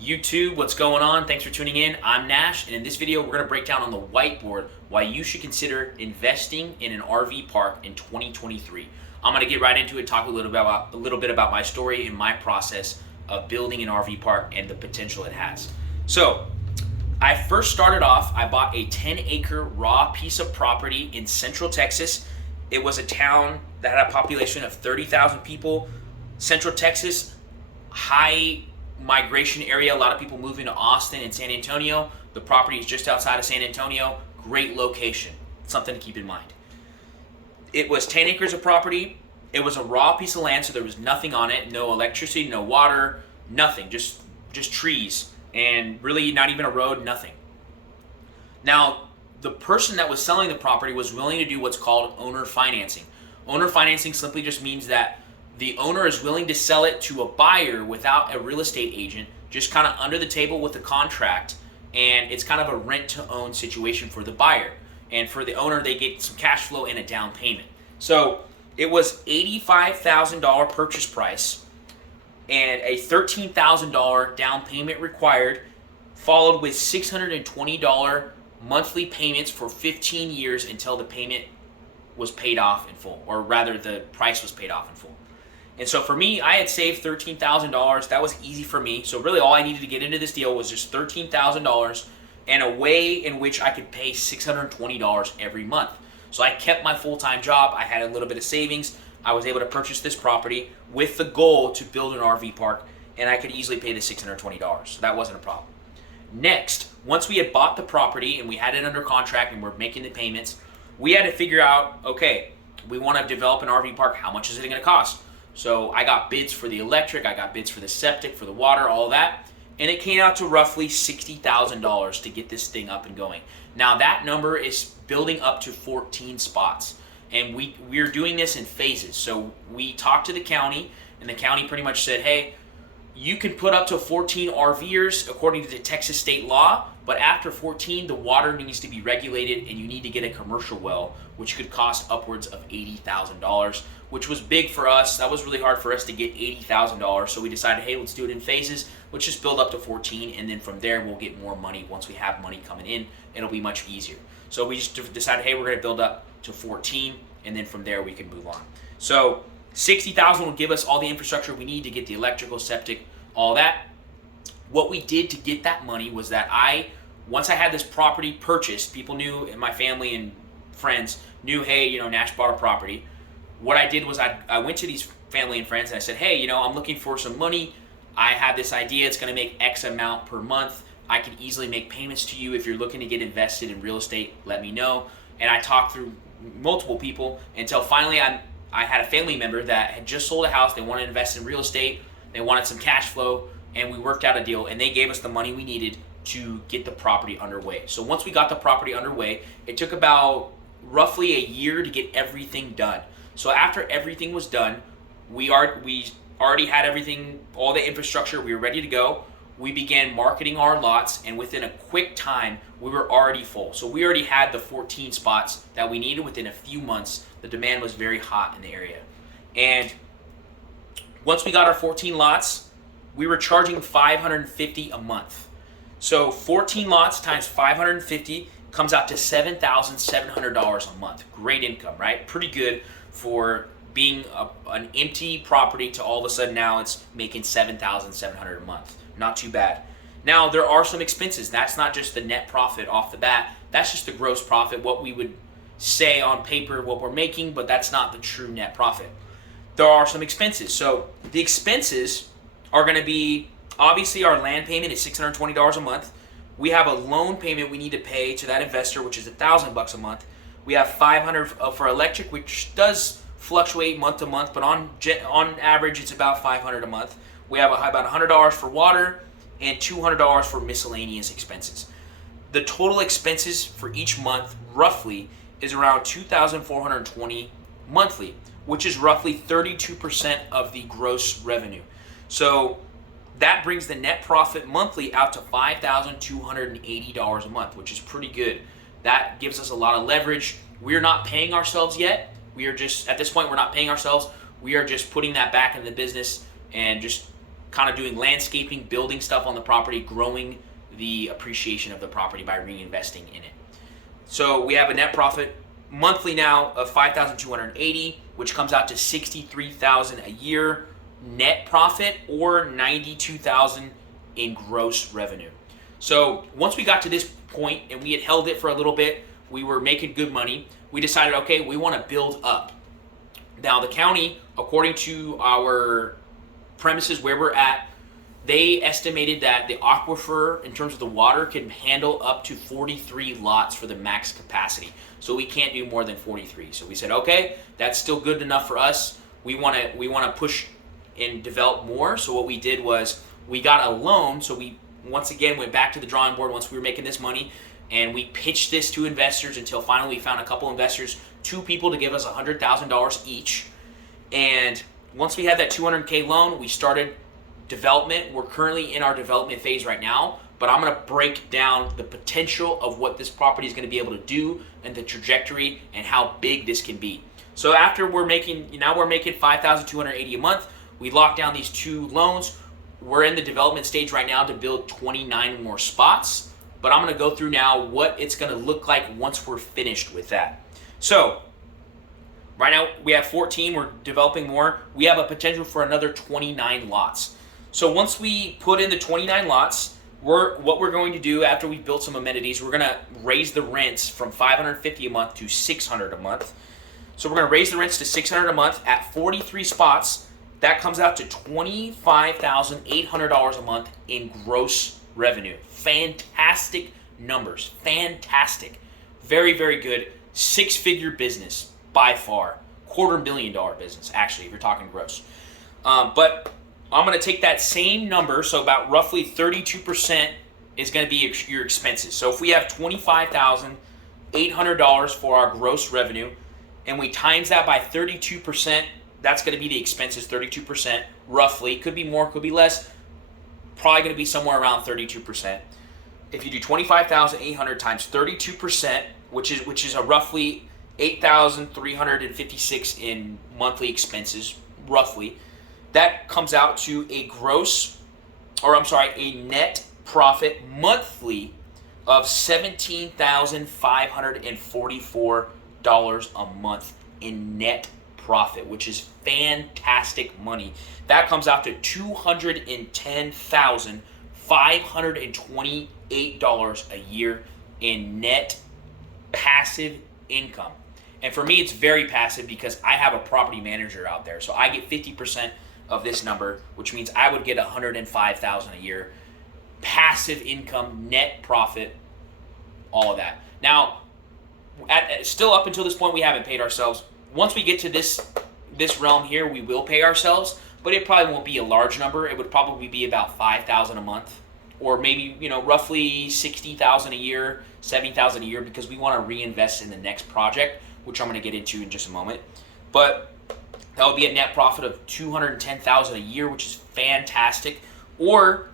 YouTube, what's going on? Thanks for tuning in. I'm Nash, and in this video, we're going to break down on the whiteboard why you should consider investing in an RV park in 2023. I'm going to get right into it, talk a little bit about my story and my process of building an RV park and the potential it has. So, I first started off, I bought a 10-acre raw piece of property in Central Texas. It was a town that had a population of 30,000 people. Central Texas, high migration area, a lot of people moving to Austin and San Antonio. The property is just outside of San Antonio. Great location, something to keep in mind. It was 10 acres of property. It was a raw piece of land, so there was nothing on it, no electricity, no water, nothing, just trees, and really not even a road, nothing. Now, the person that was selling the property was willing to do what's called owner financing. Owner financing simply just means that the owner is willing to sell it to a buyer without a real estate agent, just kind of under the table with a contract, and it's kind of a rent-to-own situation for the buyer. And for the owner, they get some cash flow and a down payment. So it was $85,000 purchase price and a $13,000 down payment required, followed with $620 monthly payments for 15 years until the payment was paid off in full, or rather the price was paid off in full. And so for me, I had saved $13,000. That was easy for me. So really all I needed to get into this deal was just $13,000 and a way in which I could pay $620 every month. So I kept my full-time job. I had a little bit of savings. I was able to purchase this property with the goal to build an RV park, and I could easily pay the $620. So that wasn't a problem. Next, once we had bought the property and we had it under contract and we're making the payments, we had to figure out, okay, we want to develop an RV park. How much is it going to cost? So I got bids for the electric, I got bids for the septic, for the water, all of that, and it came out to roughly $60,000 to get this thing up and going. Now that number is building up to 14 spots, and we're doing this in phases. So we talked to the county, and the county pretty much said, hey, you can put up to 14 RVers according to the Texas state law, but after 14, the water needs to be regulated and you need to get a commercial well, which could cost upwards of $80,000, which was big for us. That was really hard for us to get $80,000. So we decided, hey, let's do it in phases. Let's just build up to 14, and then from there, we'll get more money. Once we have money coming in, it'll be much easier. So we just decided, hey, we're going to build up to 14, and then from there, we can move on. So $60,000 will give us all the infrastructure we need to get the electrical, septic, all that. What we did to get that money was that once I had this property purchased, people knew, and my family and friends knew, hey, Nash bought a property. What I did was I went to these family and friends and I said, hey, I'm looking for some money. I have this idea. It's going to make X amount per month. I can easily make payments to you. If you're looking to get invested in real estate, let me know. And I talked through multiple people until finally I had a family member that had just sold a house. They wanted to invest in real estate. They wanted some cash flow, and we worked out a deal, and they gave us the money we needed to get the property underway. So once we got the property underway, it took about roughly a year to get everything done. So after everything was done, we already had everything, all the infrastructure, we were ready to go. We began marketing our lots, and within a quick time, we were already full. So we already had the 14 spots that we needed within a few months. The demand was very hot in the area. And once we got our 14 lots, we were charging $550 a month. So 14 lots times 550 comes out to $7,700 a month. Great income, right? Pretty good for being an empty property to all of a sudden now it's making $7,700 a month. Not too bad. Now there are some expenses. That's not just the net profit off the bat. That's just the gross profit, what we would say on paper, what we're making, but that's not the true net profit. There are some expenses. So the expenses are going to be, obviously our land payment is $620 a month. We have a loan payment we need to pay to that investor, which is $1,000 a month. We have $500 for electric, which does fluctuate month to month, but on average it's about $500 a month. We have about $100 for water and $200 for miscellaneous expenses. The total expenses for each month roughly is around $2,420 monthly, which is roughly 32% of the gross revenue. So that brings the net profit monthly out to $5,280 a month, which is pretty good. That gives us a lot of leverage. We're not paying ourselves yet. We are just, at this point, we're not paying ourselves. We are just putting that back into the business and just kind of doing landscaping, building stuff on the property, growing the appreciation of the property by reinvesting in it. So we have a net profit monthly now of $5,280, which comes out to $63,000 a year net profit, or $92,000 in gross revenue. So once we got to this point and we had held it for a little bit, we were making good money, we decided, okay, we want to build up. Now the county, according to our premises where we're at, they estimated that the aquifer, in terms of the water, can handle up to 43 lots for the max capacity. So we can't do more than 43. So we said, okay, that's still good enough for us. We want to push and develop more. So what we did was we got a loan. So we once again went back to the drawing board once we were making this money, and we pitched this to investors until finally we found a couple investors, 2 people to give us $100,000 each. And once we had that $200K loan, we started development. We're currently in our development phase right now, but I'm going to break down the potential of what this property is going to be able to do and the trajectory and how big this can be. So after we're making $5,280 a month, we locked down these 2 loans. We're in the development stage right now to build 29 more spots, but I'm going to go through now what it's going to look like once we're finished with that. So right now we have 14, we're developing more. We have a potential for another 29 lots. So once we put in the 29 lots, what we're going to do after we've built some amenities, we're going to raise the rents from $550 a month to $600 a month. So we're going to raise the rents to $600 a month at 43 spots. That comes out to $25,800 a month in gross revenue. Fantastic numbers. Fantastic. Very, very good. 6-figure business by far. $250,000 business, actually, if you're talking gross. But I'm going to take that same number, so about roughly 32% is going to be your expenses. So if we have $25,800 for our gross revenue, and we times that by 32%, that's going to be the expenses, 32%, roughly. Could be more, could be less. Probably going to be somewhere around 32%. If you do 25,800 times 32%, which is a roughly 8,356 in monthly expenses, roughly, that comes out to a net profit monthly of $17,544 a month in net profit, which is fantastic money. That comes out to $210,528 a year in net passive income. And for me, it's very passive because I have a property manager out there. So I get 50% of this number, which means I would get $105,000 a year. Passive income, net profit, all of that. Now, still up until this point, we haven't paid ourselves. Once we get to this realm here, we will pay ourselves, but it probably won't be a large number. It would probably be about $5,000 a month, or maybe roughly $60,000 a year, $70,000 a year, because we want to reinvest in the next project, which I'm going to get into in just a moment. But that would be a net profit of $210,000 a year, which is fantastic. Or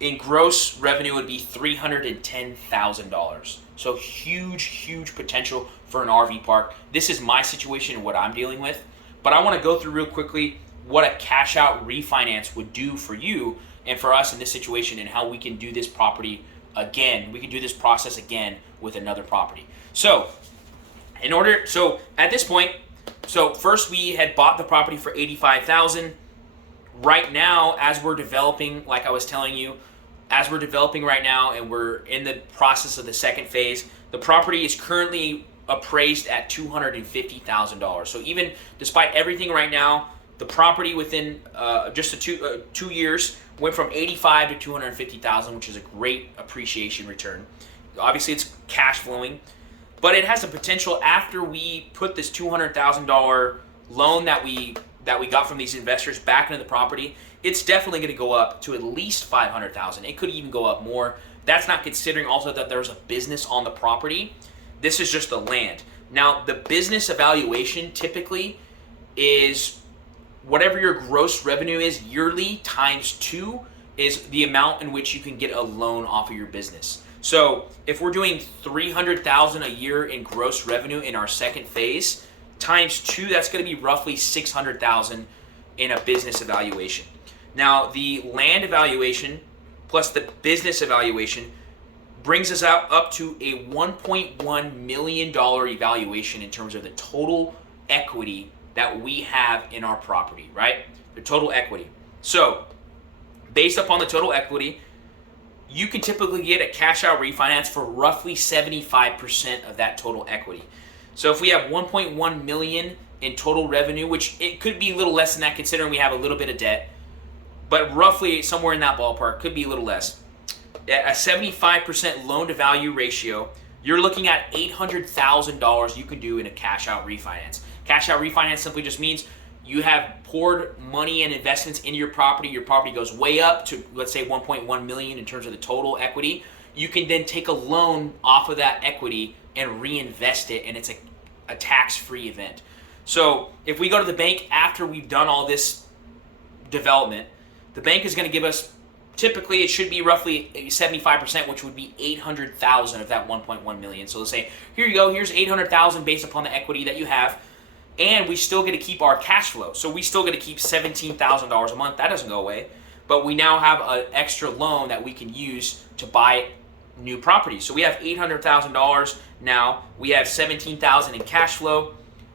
in gross revenue would be $310,000. So huge, huge potential for an RV park. This is my situation and what I'm dealing with. But I want to go through real quickly what a cash out refinance would do for you and for us in this situation, and how we can do this property again. We can do this process again with another property. So at this point, first we had bought the property for $85,000. Right now, as we're developing, like I was telling you, as we're developing right now and we're in the process of the second phase, the property is currently appraised at $250,000. So even despite everything right now, the property within just 2 years went from $85,000 to $250,000, which is a great appreciation return. Obviously, it's cash flowing, but it has the potential after we put this $200,000 loan that we got from these investors back into the property. It's definitely going to go up to at least $500,000. It could even go up more. That's not considering also that there's a business on the property. This is just the land. Now, the business evaluation typically is whatever your gross revenue is yearly times 2 is the amount in which you can get a loan off of your business. So if we're doing $300,000 a year in gross revenue in our second phase, times 2, that's going to be roughly $600,000 in a business evaluation. Now, the land evaluation plus the business evaluation brings us up to a $1.1 million evaluation in terms of the total equity that we have in our property, right? The total equity. So, based upon the total equity, you can typically get a cash out refinance for roughly 75% of that total equity. So if we have 1.1 million in total revenue, which it could be a little less than that considering we have a little bit of debt, but roughly somewhere in that ballpark, could be a little less. At a 75% loan to value ratio, you're looking at $800,000 you can do in a cash out refinance. Cash out refinance simply just means you have poured money and investments into your property goes way up to, let's say, 1.1 million in terms of the total equity. You can then take a loan off of that equity and reinvest it, and it's a tax-free event. So if we go to the bank after we've done all this development, the bank is going to give us, typically it should be roughly 75%, which would be 800,000 of that 1.1 million. So let's say, here you go, here's 800,000 based upon the equity that you have. And we still get to keep our cash flow. So we still get to keep $17,000 a month. That doesn't go away. But we now have an extra loan that we can use to buy new properties. So we have $800,000 now. We have $17,000 in cash flow.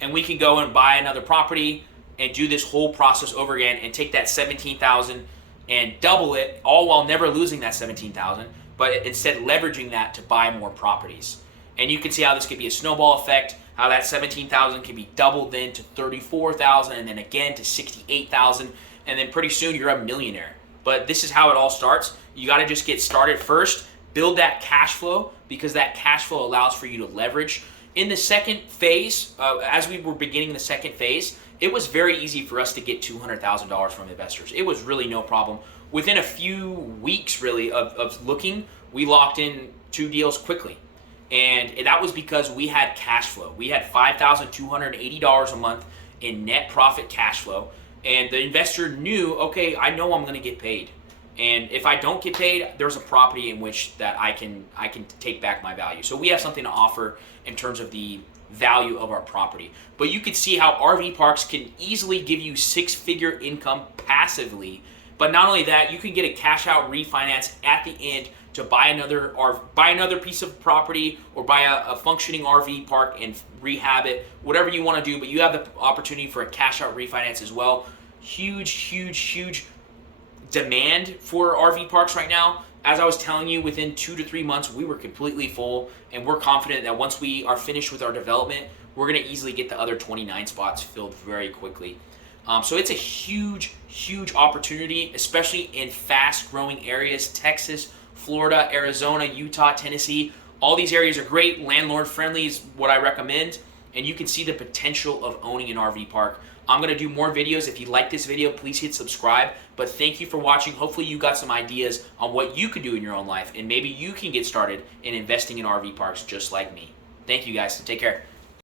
And we can go and buy another property and do this whole process over again and take that $17,000 and double it, all while never losing that $17,000, but instead leveraging that to buy more properties. And you can see how this could be a snowball effect, how that $17,000 can be doubled then to $34,000 and then again to $68,000, and then pretty soon you're a millionaire. But this is how it all starts. You got to just get started first, build that cash flow, because that cash flow allows for you to leverage. In the second phase, as we were beginning the second phase, it was very easy for us to get $200,000 from investors. It was really no problem. Within a few weeks, really, of looking, we locked in 2 deals quickly. And that was because we had cash flow. We had $5,280 a month in net profit cash flow. And the investor knew, okay, I know I'm going to get paid. And if I don't get paid, there's a property in which that I can take back my value. So we have something to offer in terms of the value of our property. But you can see how RV parks can easily give you 6-figure income passively. But not only that, you can get a cash out refinance at the end to buy another piece of property or buy a functioning RV park and rehab it, whatever you want to do. But you have the opportunity for a cash out refinance as well. Huge demand for RV parks right now. As I was telling you, within 2 to 3 months, we were completely full, and we're confident that once we are finished with our development, we're going to easily get the other 29 spots filled very quickly. So it's a huge opportunity, especially in fast-growing areas. Texas, Florida, Arizona, Utah, Tennessee. All these areas are great. Landlord-friendly is what I recommend, and you can see the potential of owning an RV park. I'm going to do more videos. If you like this video, please hit subscribe. But thank you for watching. Hopefully you got some ideas on what you could do in your own life, and maybe you can get started in investing in RV parks just like me. Thank you guys. Take care.